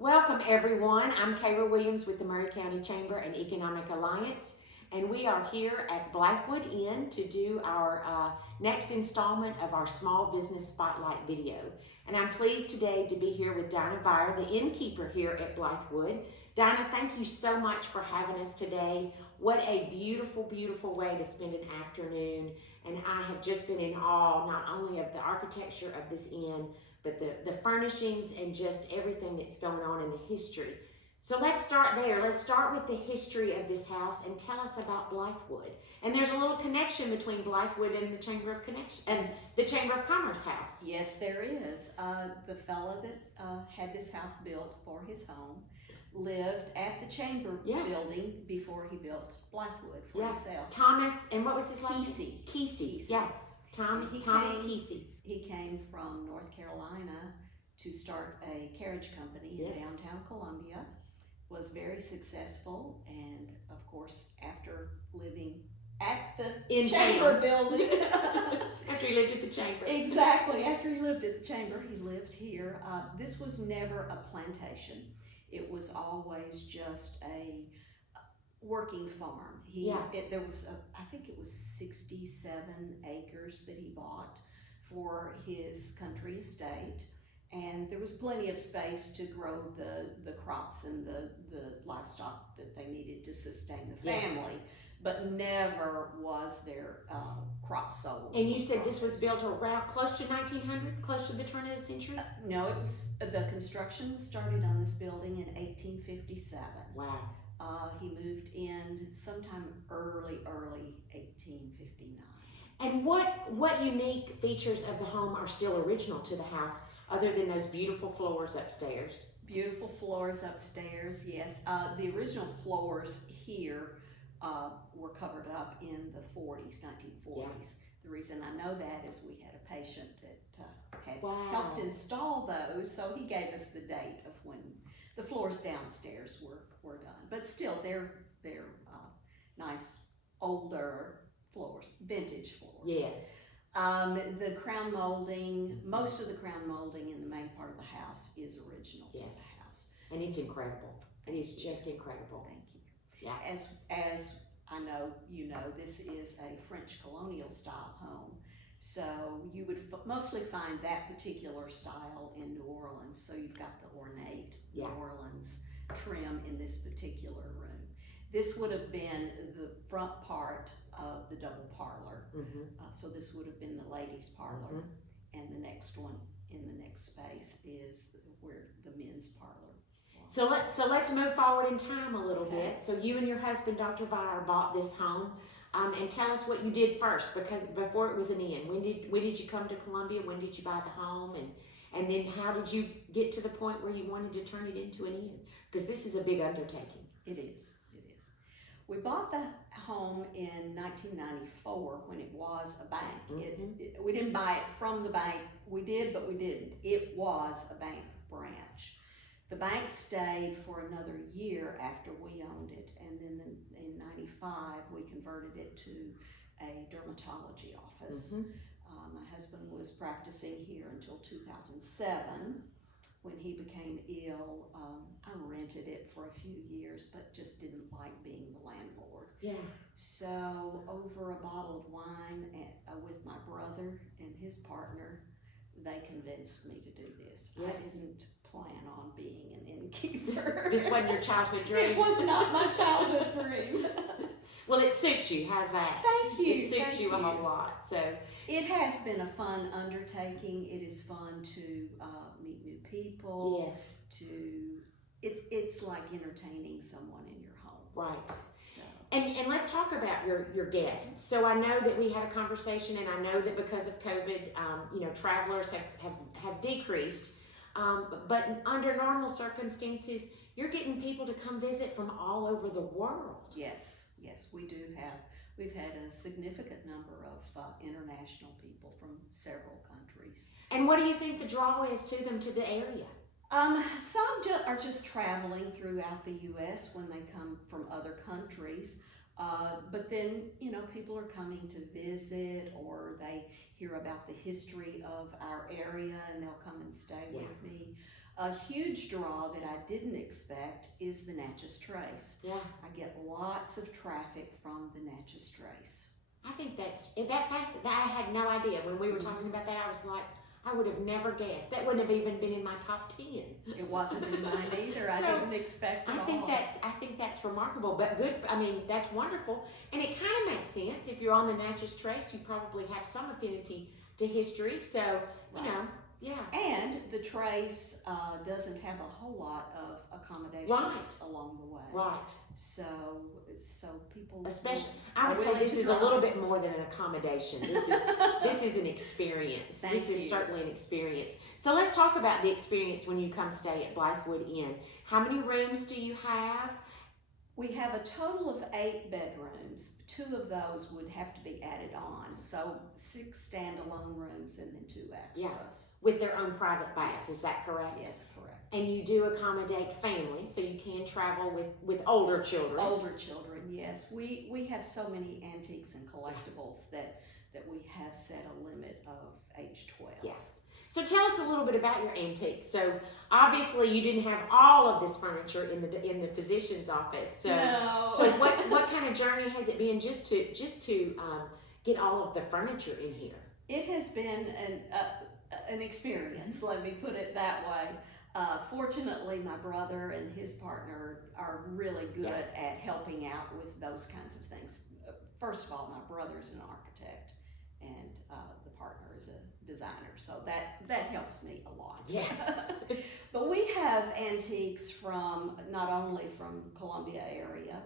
Welcome everyone. I'm Kayla Williams with the Maury County Chamber and Economic Alliance, and we are here at Blythewood Inn to do our next installment of our Small Business Spotlight video. And I'm pleased today to be here with Dinah, Vire, the innkeeper here at Blythewood. Dinah, thank you so much for having us today. What a beautiful, beautiful way to spend an afternoon. And I have just been in awe not only of the architecture of this inn, but the furnishings and just everything that's going on in the history. So let's start there. Let's start with the history of this house and tell us about Blythewood. And there's a little connection between Blythewood and the Chamber of Connection and the Chamber of Commerce house. Yes, there is. The fellow that had this house built for his home lived at the Chamber building before he built Blythewood for himself. Thomas, and what was his last name? Kesey. Yeah, Thomas Kesey. He came from North Carolina to start a carriage company in downtown Columbia, was very successful, and of course, after living at the Chamber building. After he lived at the Chamber. Exactly, after he lived at the Chamber, he lived here. This was never a plantation. It was always just a working farm. There was, I think it was 67 acres that he bought for his country estate, and there was plenty of space to grow the crops and the livestock that they needed to sustain the family, but never was there crops sold. And you said this was built around close to 1900, close to the turn of the century? No, it was, the construction started on this building in 1857. Wow. He moved in sometime early 1859. And what unique features of the home are still original to the house other than those beautiful floors upstairs? Beautiful floors upstairs, yes. The original floors here were covered up in the 1940s. Yeah. The reason I know that is we had a patient that had helped install those, so he gave us the date of when the floors downstairs were done. But still, they're nice, older floors, vintage floors. Yes. The crown molding, most of the crown molding in the main part of the house is original to the house. And it's incredible. It is just incredible. Thank you. Yeah. As I know, you know, this is a French colonial style home. So you would mostly find that particular style in New Orleans. So you've got the ornate New Orleans trim in this particular room. This would have been the front part of the double parlor. So this would have been the ladies' parlor. And the next one in the next space is where the men's parlor was. So let's move forward in time a little bit. So you and your husband, Dr. Vire, bought this home. And tell us what you did first, because before it was an inn. When did you come to Columbia? When did you buy the home? And then how did you get to the point where you wanted to turn it into an inn? Because this is a big undertaking. It is. We bought the home in 1994 when it was a bank. We didn't buy it from the bank. We did, but we didn't. It was a bank branch. The bank stayed for another year after we owned it, and then in 95 we converted it to a dermatology office. My husband was practicing here until 2007. When he became ill, I rented it for a few years, but just didn't like being the landlord. Yeah. So over a bottle of wine with my brother and his partner, they convinced me to do this. Yes. I didn't plan on being an innkeeper. This wasn't your childhood dream? It was not my childhood dream. Well, it suits you. How's that? Thank you. It suits you a whole lot. So it has been a fun undertaking. It is fun to meet new people. Yes. It's like entertaining someone in your home. Right. So. And let's talk about your guests. So I know that we had a conversation, and I know that because of COVID, travelers have decreased. But under normal circumstances, you're getting people to come visit from all over the world. Yes, we do have. We've had a significant number of international people from several countries. And what do you think the draw is to them to the area? Some are just traveling throughout the U.S. when they come from other countries. But then, people are coming to visit, or they hear about the history of our area and they'll come and stay with me. A huge draw that I didn't expect is the Natchez Trace. Yeah. I get lots of traffic from the Natchez Trace. I think I had no idea. When we were talking about that, I was like, I would have never guessed. That wouldn't have even been in my top 10. It wasn't in mine either. I didn't expect it I think that's remarkable, but good. That's wonderful, and it kind of makes sense. If you're on the Natchez Trace, you probably have some affinity to history, so you know, yeah. And the Trace doesn't have a whole lot of accommodations along the way. Right. So people, especially, I would say this is a little bit more than an accommodation. This is an experience. This is certainly an experience. So let's talk about the experience when you come stay at Blythewood Inn. How many rooms do you have? We have a total of 8 bedrooms. 2 of those would have to be added on. So 6 standalone rooms and then 2 extras. Yeah, with their own private baths, yes. Is that correct? Yes, correct. And you do accommodate families, so you can travel with older children. Older children, yes. We have so many antiques and collectibles that we have set a limit of age 12. Yeah. So tell us a little bit about your antiques. So obviously you didn't have all of this furniture in the physician's office. So, no. So what kind of journey has it been just to get all of the furniture in here? It has been an experience. Let me put it that way. Fortunately, my brother and his partner are really good at helping out with those kinds of things. First of all, my brother's an architect, and the partner is a designer, so that helps me a lot. Yeah. But we have antiques from not only from Columbia area.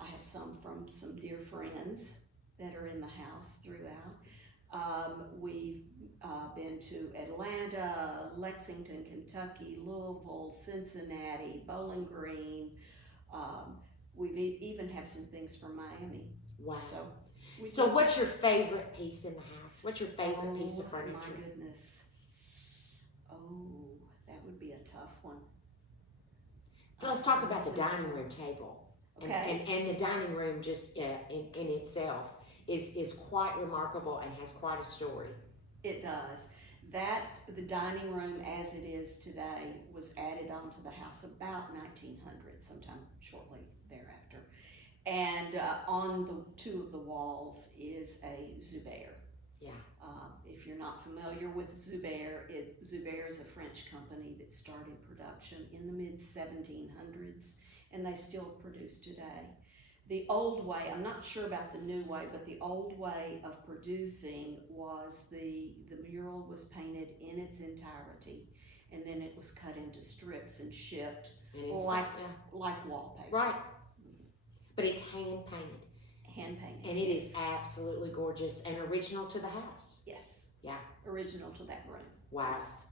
I have some from some dear friends that are in the house throughout. We've been to Atlanta, Lexington, Kentucky, Louisville, Cincinnati, Bowling Green. We even have some things from Miami. Wow. So what's your favorite piece in the house? What's your favorite piece of furniture? Oh my goodness. Oh, that would be a tough one. So let's talk about the dining room table. Okay. And the dining room just in itself is quite remarkable and has quite a story. It does. The dining room as it is today was added onto the house about 1900, sometime shortly thereafter. And on the 2 of the walls is a Zubair. Yeah. If you're not familiar with Zubair, Zubair is a French company that started production in the mid-1700s, and they still produce today. The old way, I'm not sure about the new way, but the old way of producing was the mural was painted in its entirety, and then it was cut into strips and shipped like wallpaper. Right. But it's hand painted. Hand painted. And it is absolutely gorgeous and original to the house. Yes. Yeah. Original to that room. Wow. Yes.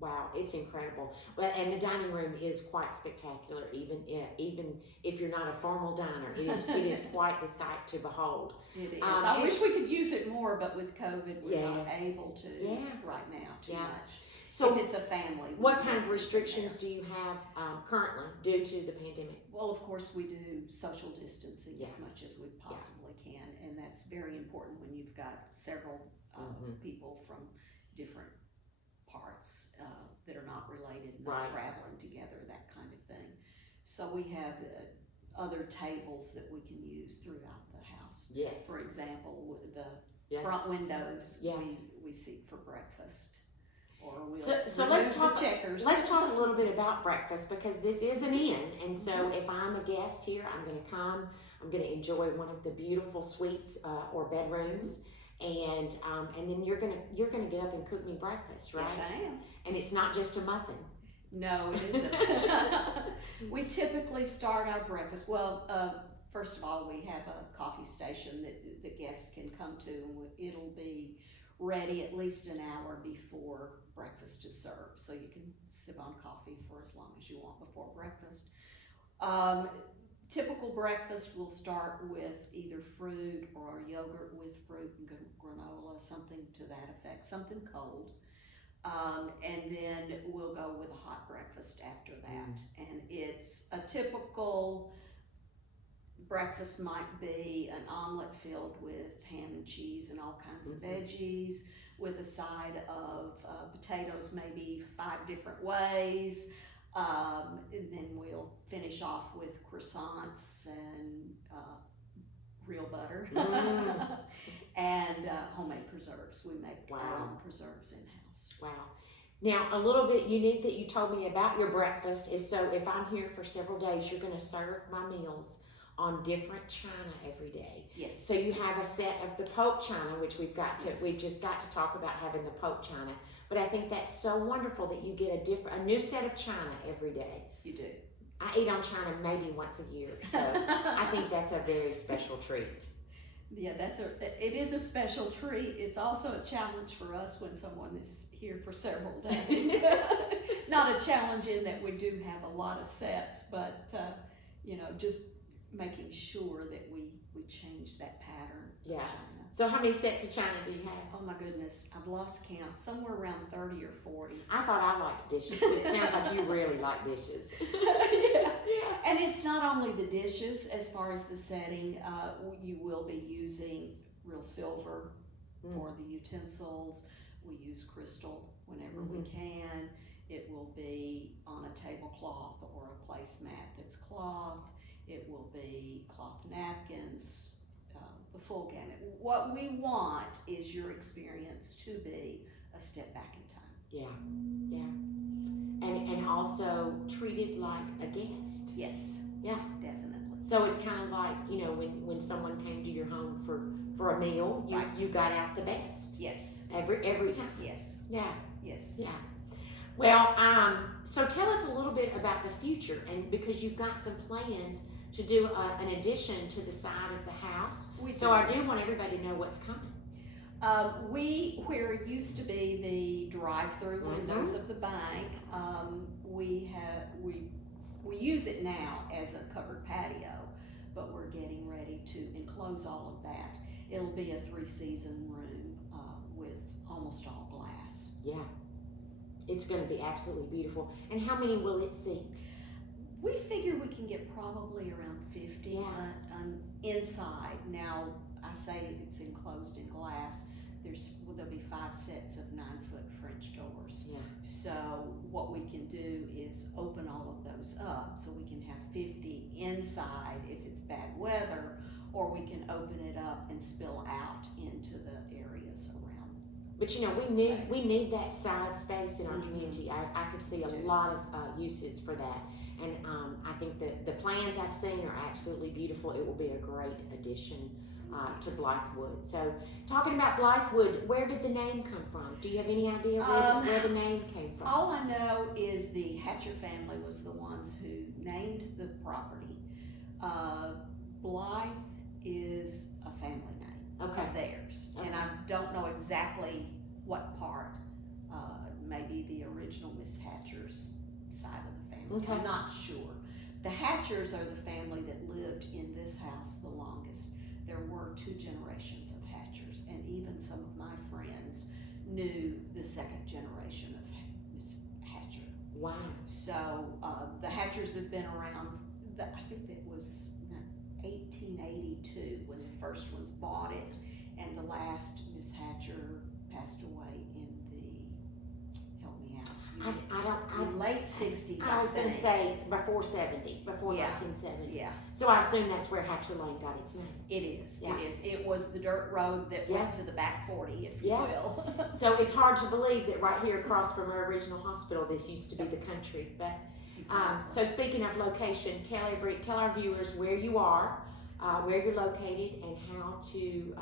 Wow, it's incredible. Well, and the dining room is quite spectacular, even if you're not a formal diner. It is quite the sight to behold. It is. I wish we could use it more, but with COVID, we're not able to right now too much. So if it's a family. What kind of restrictions do you have currently due to the pandemic? Well, of course, we do social distancing as much as we possibly can, and that's very important when you've got several people from different parts that are not related, not traveling together, that kind of thing. So we have other tables that we can use throughout the house. Yes. For example, the front windows we seat for breakfast. Or so let's talk checkers. Let's talk a little bit about breakfast, because this is an inn, and so if I'm a guest here, I'm going to come. I'm going to enjoy one of the beautiful suites or bedrooms. And then you're gonna get up and cook me breakfast, right? Yes, I am. And it's not just a muffin. No, it isn't. We typically start our breakfast. Well, first of all, we have a coffee station that the guests can come to, and it'll be ready at least an hour before breakfast is served, so you can sip on coffee for as long as you want before breakfast. Typical breakfast will start with either fruit or yogurt with fruit and granola, something to that effect, something cold. And then we'll go with a hot breakfast after that. And it's a typical breakfast might be an omelet filled with ham and cheese and all kinds of veggies. with a side of potatoes, maybe 5 different ways. And then we'll finish off with croissants and real butter and homemade preserves. We make our own preserves in-house. Wow. Now, a little bit unique that you told me about your breakfast is, so if I'm here for several days, you're going to serve my meals on different china every day. Yes. So you have a set of the Pope china, which we've just got to talk about having the Pope china. But I think that's so wonderful that you get a new set of china every day. You do. I eat on china maybe once a year, so I think that's a very special treat. Yeah, it is a special treat. It's also a challenge for us when someone is here for several days. Not a challenge in that we do have a lot of sets, but just making sure that we change that pattern of china. So how many sets of china do you have? Oh my goodness, I've lost count. Somewhere around 30 or 40. I thought I liked dishes, but it sounds like you really like dishes. Yeah. And it's not only the dishes as far as the setting. You will be using real silver for the utensils. We use crystal whenever we can. It will be on a tablecloth or a placemat that's cloth. It will be cloth napkins, the full gamut. What we want is your experience to be a step back in time. Yeah. And also treated like a guest. Yes. Yeah. Definitely. So it's kind of like, when someone came to your home for a meal, you got out the best. Yes. Every time. Yes. Yeah. Yes. Yeah. Well, so tell us a little bit about the future, and because you've got some plans to do an addition to the side of the house. So I do want everybody to know what's coming. Where it used to be the drive-through windows of the bank, we use it now as a covered patio, but we're getting ready to enclose all of that. It'll be a 3-season room with almost all glass. Yeah, it's going to be absolutely beautiful. And how many will it seat? We figure we can get probably around 50 inside. Now, I say it's enclosed in glass. There'll be 5 sets of 9-foot French doors. Yeah. So what we can do is open all of those up so we can have 50 inside if it's bad weather, or we can open it up and spill out into the areas around. But we need that size space in our community. I could see a lot of uses for that. And I think that the plans I've seen are absolutely beautiful. It will be a great addition to Blythewood. So, talking about Blythewood, where did the name come from? Do you have any idea where the name came from? All I know is the Hatcher family was the ones who named the property. Blythe is a family name of theirs. And I don't know exactly what part, maybe the original Miss Hatcher's side of the family. I'm not sure. The Hatchers are the family that lived in this house the longest. There were 2 generations of Hatchers, and even some of my friends knew the 2nd generation of Miss Hatcher. Wow. So the Hatchers have been around, I think that was 1882 when the first ones bought it, and the last Miss Hatcher passed away in late 60s. I was going to say before 1970. Yeah. So I assume that's where Hatcher Lane got its name. It is. Yeah. It is. It was the dirt road that went to the back 40, if you will. So it's hard to believe that right here across from our original hospital, this used to be the country. But so speaking of location, tell our viewers where you are, where you're located, and how to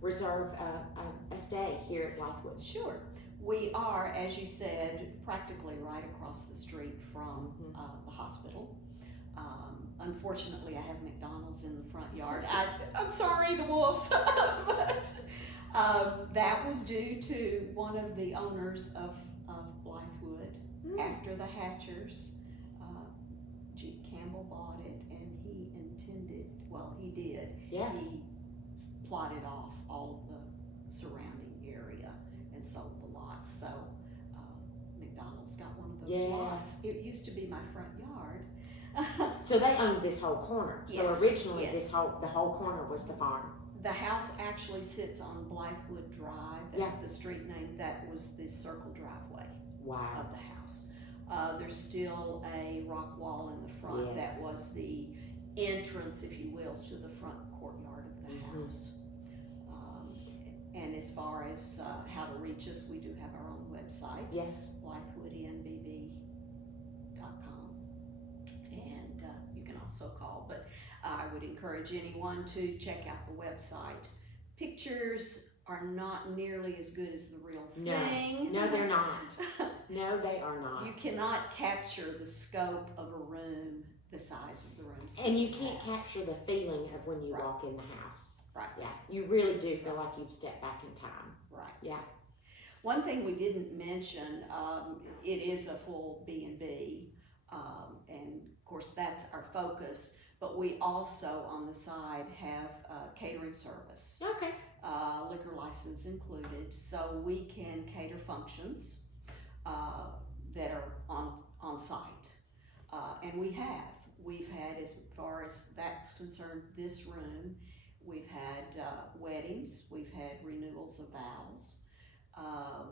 reserve a stay here at Blythewood. Sure. We are, as you said, practically right across the street from the hospital. Unfortunately, I have McDonald's in the front yard. I'm sorry, the wolves, but that was due to one of the owners of Blythewood. After the Hatchers, Campbell bought it, and he did. Yeah. He plotted off all of the surrounding area and sold the lots. So McDonald's got one of those lots. It used to be my front yard. So they owned this whole corner. So Yes, originally yes. the whole corner was the farm. The house actually sits on Blythewood Drive. That's the street name. That was the circle driveway of the house. There's still a rock wall in the front. That was the entrance, if you will, to the front courtyard of the house. And as far as how to reach us, we do have our own website. Yes. BlythewoodNBB.com. And you can also call, but I would encourage anyone to check out the website. Pictures are not nearly as good as the real thing. No, they're not. No, they are not. You cannot capture the scope of a room, the size of the room. And you can't capture the feeling of when you walk in the house. Right. Yeah, you really do feel like you've stepped back in time. Right. Yeah. One thing we didn't mention, it is a full B&B, and of course that's our focus, but we also on the side have catering service. Okay. Liquor license included, so we can cater functions that are on site. And we've had, as far as that's concerned, this room, we've had weddings, we've had renewals of vows,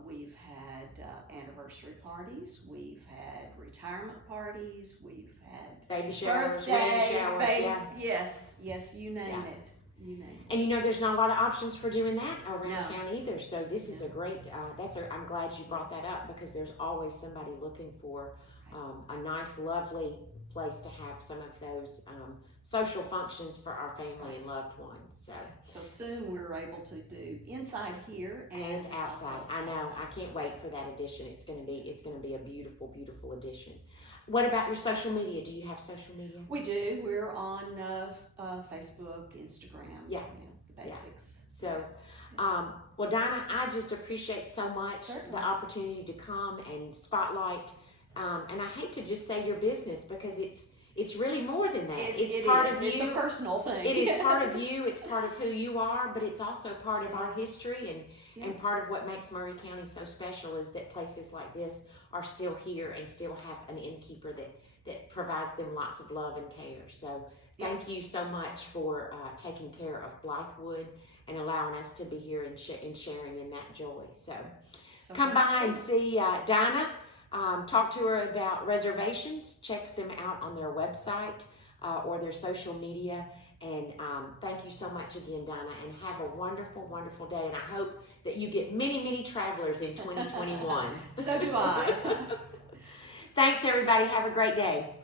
we've had anniversary parties, we've had retirement parties, we've had baby showers, birthdays, wedding showers, yes, you name it. You name it. And there's not a lot of options for doing that around No. town either. So this is a great. I'm glad you brought that up because there's always somebody looking for a nice, lovely place to have some of those social functions for our family and loved ones. So soon we're able to do inside here and outside. also I know. outside. I can't wait for that addition. It's gonna be a beautiful, beautiful addition. What about your social media? Do you have social media? We do. We're on Facebook, Instagram. Yeah. The basics. So, well, Dinah, I just appreciate so much Certainly. the opportunity to come and spotlight. And I hate to just say your business because it's really more than that. It's part of you. It's a personal thing. It is part of you. It's part of who you are, but it's also part of our history and part of what makes Maury County so special is that places like this are still here and still have an innkeeper that provides them lots of love and care. So thank you so much for taking care of Blythewood and allowing us to be here and sharing in that joy. So come by and see Dinah. Talk to her about reservations. Check them out on their website or their social media. And thank you so much again, Dinah, and have a wonderful, wonderful day. And I hope that you get many, many travelers in 2021. So do I. Thanks, everybody. Have a great day.